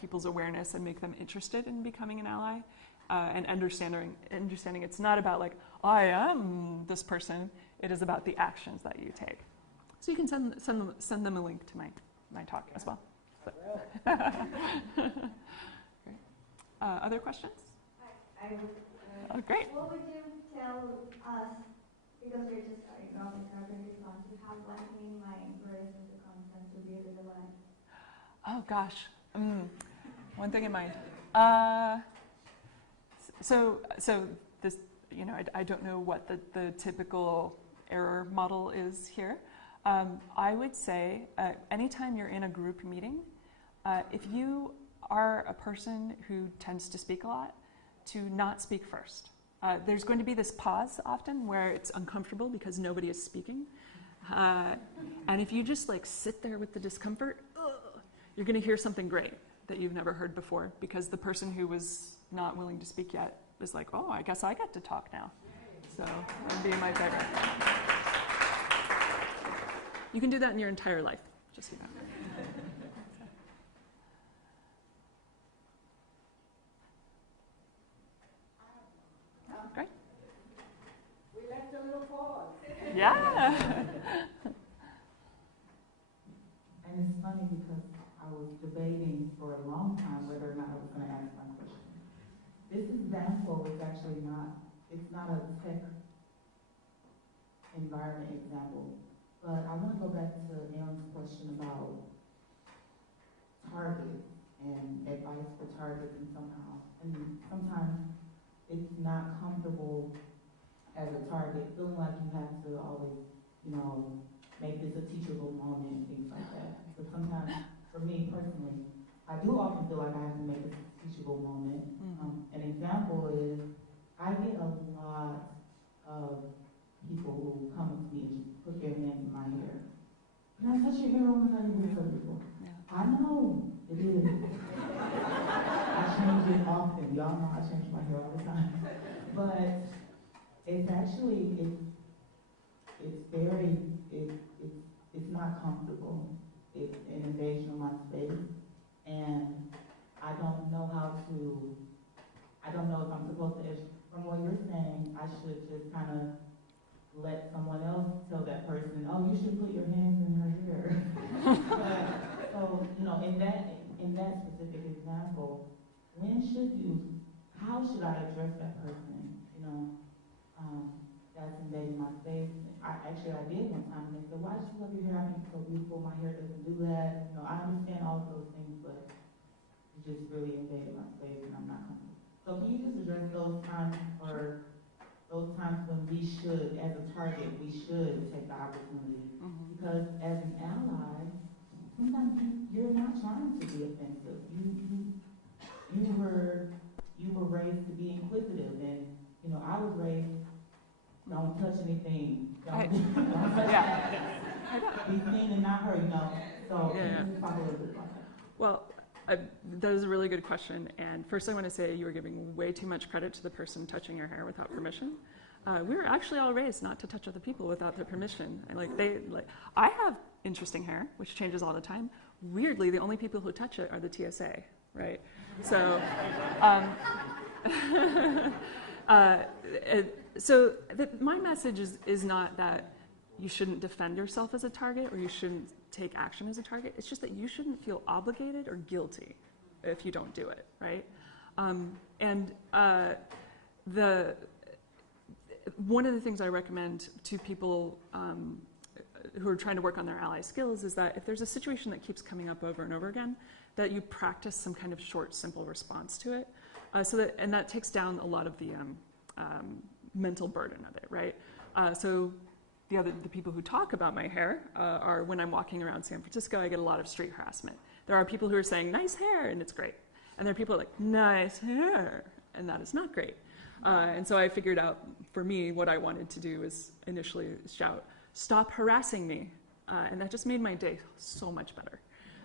people's awareness and make them interested in becoming an ally and understanding it's not about like, I am this person. It is about the actions that you take. So you can send them a link to my talk as well. Great. Other questions? I would, oh, great. What would you tell us, because we're just starting off in CarpentryCon, to have one in mind versus the content to be able to learn? Oh gosh, one thing in mind. So this, I don't know what the typical error model is here. I would say anytime you're in a group meeting, if you are a person who tends to speak a lot, to not speak first. There's going to be this pause often where it's uncomfortable because nobody is speaking. And if you just like sit there with the discomfort, you're going to hear something great that you've never heard before because the person who was not willing to speak yet is like, oh, I guess I get to talk now. So that would be my favorite. You can do that in your entire life, just so you know. Great. We left a little pause. Yeah. And it's funny because I was debating for a long time whether or not I was going to ask my question. This example is actually it's not a tech environment example, but I want to go back to Aaron's question about targets and advice for targets and sometimes it's not comfortable as a target, feeling like you have to always, make this a teachable moment and things like that. But sometimes, for me personally, I do often feel like I have to make this a teachable moment. An example is, I get a lot of people who come up to me and just put their hands in my hair. Can I touch your hair? Oh my God, you've been so beautiful. I know, it is. I change it often. Y'all know I change my hair all the time. But it's actually, it's not comfortable. It's an invasion of my space. And I don't know if I'm supposed to, from what you're saying, I should just kind of let someone else tell that person, oh, you should put your hands in her hair. So, in that specific example, how should I address that person? That's invading my space. I did one time, and they said, why did you love your hair? I think it's so beautiful. My hair doesn't do that. I understand all of those things, but it just really invaded my space, and I'm not comfortable. So can you just address those times, or those times when we should, as a target, we should take the opportunity? Because as an ally, sometimes you're not trying to be offensive. You were raised to be inquisitive, and I was raised, don't touch anything. Don't be seen and not heard. So can you talk a little bit about that? Well, that is a really good question. And first I want to say you were giving way too much credit to the person touching your hair without permission. We were actually all raised not to touch other people without their permission. And I have interesting hair, which changes all the time. Weirdly, the only people who touch it are the TSA, right? So, my message is not that you shouldn't defend yourself as a target or you shouldn't take action as a target. It's just that you shouldn't feel obligated or guilty if you don't do it, right? One of the things I recommend to people who are trying to work on their ally skills is that if there's a situation that keeps coming up over and over again, that you practice some kind of short, simple response to it. And that takes down a lot of the mental burden of it, right? So the people who talk about my hair are when I'm walking around San Francisco, I get a lot of street harassment. There are people who are saying, nice hair, and it's great. And there are people who are like, nice hair, and that is not great. And so I figured out, for me, what I wanted to do is initially shout, stop harassing me. And that just made my day so much better.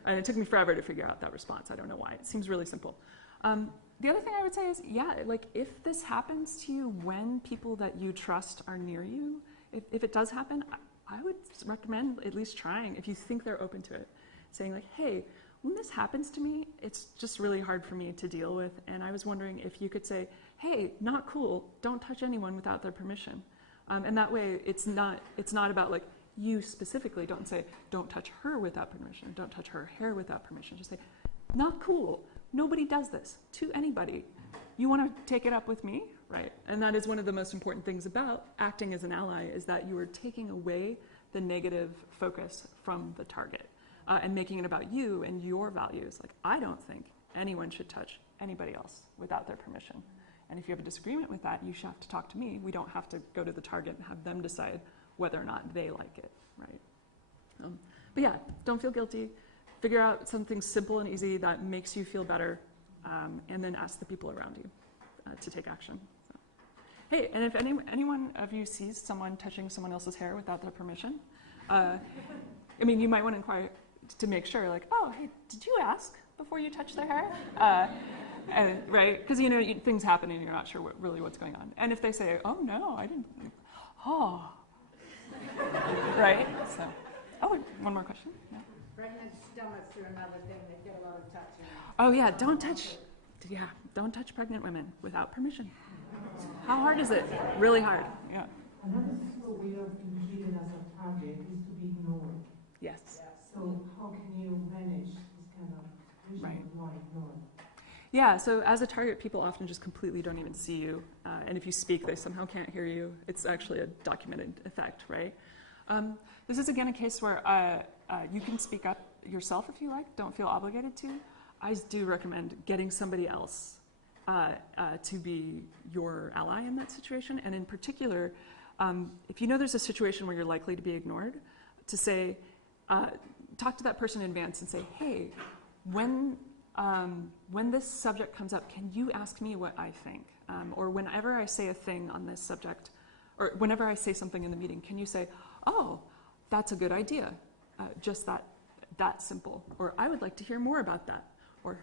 And it took me forever to figure out that response. I don't know why. It seems really simple. The other thing I would say is, yeah, like if this happens to you when people that you trust are near you, if it does happen, I would recommend at least trying, if you think they're open to it, saying like, hey, when this happens to me, it's just really hard for me to deal with. And I was wondering if you could say, hey, not cool, don't touch anyone without their permission. And that way it's not about like you specifically. Don't say, don't touch her without permission, don't touch her hair without permission. Just say, not cool, nobody does this to anybody. You want to take it up with me, right? And that is one of the most important things about acting as an ally, is that you are taking away the negative focus from the target and making it about you and your values. Like, I don't think anyone should touch anybody else without their permission. And if you have a disagreement with that, you should have to talk to me. We don't have to go to the target and have them decide whether or not they like it, right? But yeah, don't feel guilty. Figure out something simple and easy that makes you feel better, and then ask the people around you to take action. So. Hey, and if anyone of you sees someone touching someone else's hair without their permission, I mean, you might want to inquire to make sure, like, oh, hey, did you ask before you touch their hair? Right? Because, you know, things happen and you're not sure really what's going on. And if they say, oh, no, I didn't, oh, right? So, oh, one more question? Yeah. Pregnant stomachs are another thing that get a lot of touching. Oh, yeah, don't touch pregnant women without permission. How hard is it? Really hard, yeah. Another simple way of being treated as a target is to be ignored. Yes. So how can you manage this kind of vision of not ignored? Yeah, so as a target, people often just completely don't even see you. And if you speak, they somehow can't hear you. It's actually a documented effect, right? This is, again, a case where you can speak up yourself if you like. Don't feel obligated to. I do recommend getting somebody else to be your ally in that situation. And in particular, if you know there's a situation where you're likely to be ignored, to say, talk to that person in advance and say, hey, when this subject comes up, can you ask me what I think? Or whenever I say a thing on this subject, or whenever I say something in the meeting, can you say, oh, that's a good idea. Just that simple. Or I would like to hear more about that. Or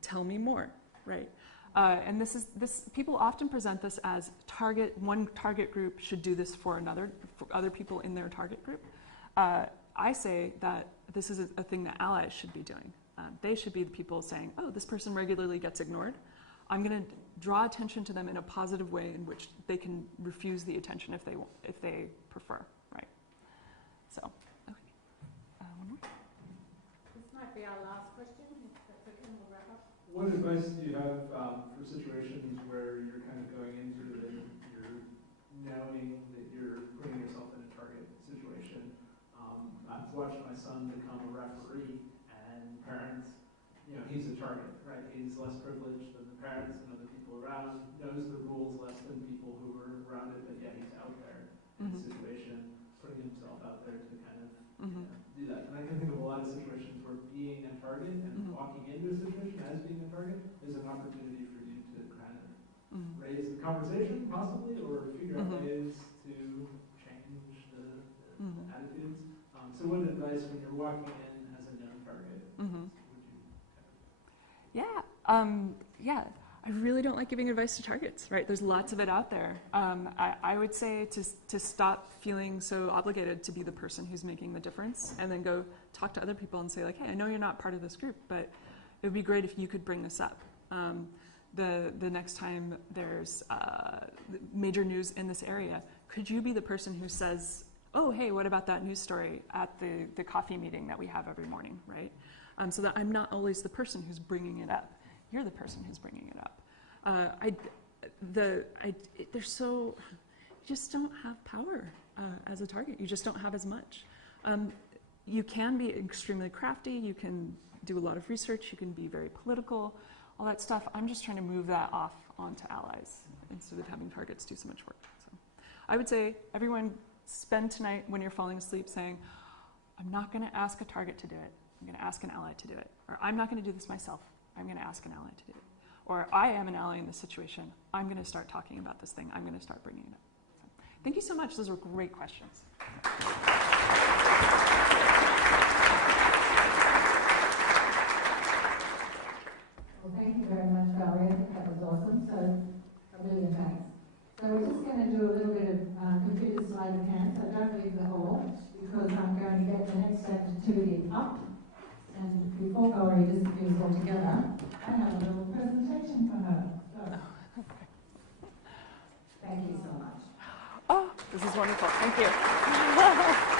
tell me more, right? And this people often present this as one target group should do this for other people in their target group. I say that this is a thing that allies should be doing. They should be the people saying, oh, this person regularly gets ignored. I'm going to draw attention to them in a positive way in which they can refuse the attention if they prefer, right? So, okay. One more. This might be our last question. If that's okay, we'll wrap up. What advice do you have for situations where you're kind of going into it and you're knowing that you're putting yourself in a target situation? I've watched my son become a referee, and parents, you know, he's a target, right? He's less privileged than the parents and other people around, knows the rules less than people who are around it, but yet he's out there in a situation, putting himself out there to kind of do that. And I can think of a lot of situations where being a target and walking into a situation as being a target is an opportunity for you to kind of raise the conversation, possibly, or figure out ways to change the attitudes. So what advice when you're walking in as a known target would you have? Yeah, I really don't like giving advice to targets, right? There's lots of it out there. I would say to stop feeling so obligated to be the person who's making the difference, and then go talk to other people and say, like, hey, I know you're not part of this group, but it would be great if you could bring this up. The next time there's major news in this area, could you be the person who says, oh, hey, what about that news story at the coffee meeting that we have every morning, right? So that I'm not always the person who's bringing it up. You're the person who's bringing it up. You just don't have power as a target. You just don't have as much. You can be extremely crafty. You can do a lot of research. You can be very political, all that stuff. I'm just trying to move that off onto allies instead of having targets do so much work. So I would say everyone spend tonight when you're falling asleep saying, I'm not going to ask a target to do it. I'm going to ask an ally to do it. Or I'm not going to do this myself. I'm going to ask an ally to do it. Or I am an ally in this situation. I'm going to start talking about this thing. I'm going to start bringing it up. So, thank you so much. Those were great questions. Well, thank you very much, Valerie. I think that was awesome. So, a million thanks. So we're just going to do a little bit of computer sleight of hand. So don't leave the hall because I'm going to get the next activity up. And before Valerie disappears altogether, I have a little presentation for her. So, thank you so much. Oh, this is wonderful. Thank you.